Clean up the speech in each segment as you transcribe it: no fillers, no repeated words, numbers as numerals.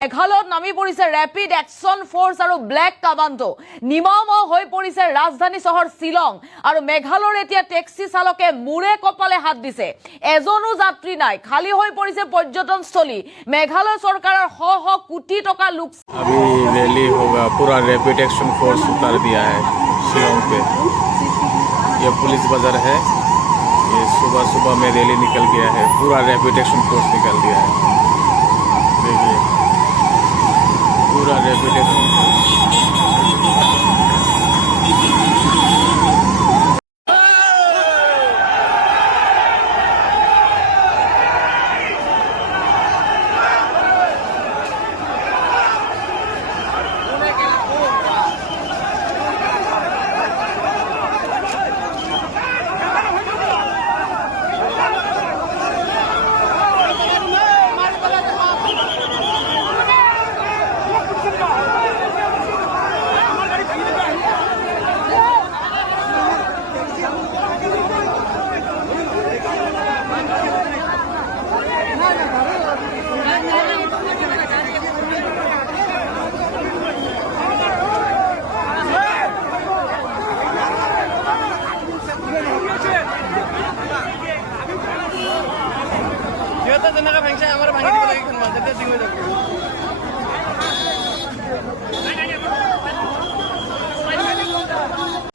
মেঘালয়ত নামি পৰিছে ৰেপিড একশ্যন ফ'ৰ্চ আৰু ব্লেক কামাণ্ডো নিমাওমাও হৈ পৰিছে ৰাজধানী চহৰ শ্বিলং আৰু মেঘালয়ৰ এতিয়া টেক্সি চালকে মূৰে কপালে হাত দিছে এজনো যাত্ৰী নাই খালী হৈ পৰিছে পৰ্যটনস্থলী মেঘালয় চৰকাৰৰ শ শ কোটি টকা লোকচান अभी रैली होगा पूरा रैपिड एक्शन फोर्स उतार दिया है शिलोंग पे ये पुलिस बाजार है ये सुबह सुबह में रैली निकल गया है पूरा रैपिड एक्शन फोर्स निकल दिया है देखिए पूरा रैपिड एक्शन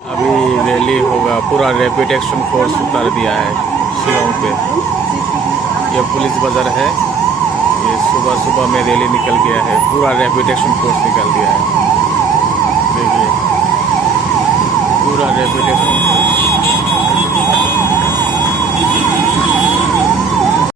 अभी रैली होगा पूरा रैपिड एक्शन फोर्स उतार दिया है शिलोंग पे ये पुलिस बाजार है ये सुबह सुबह में रैली निकल गया है पूरा रैपिड एक्शन फोर्स निकल दिया है देखिए पूरा रैपिड एक्शन फोर्स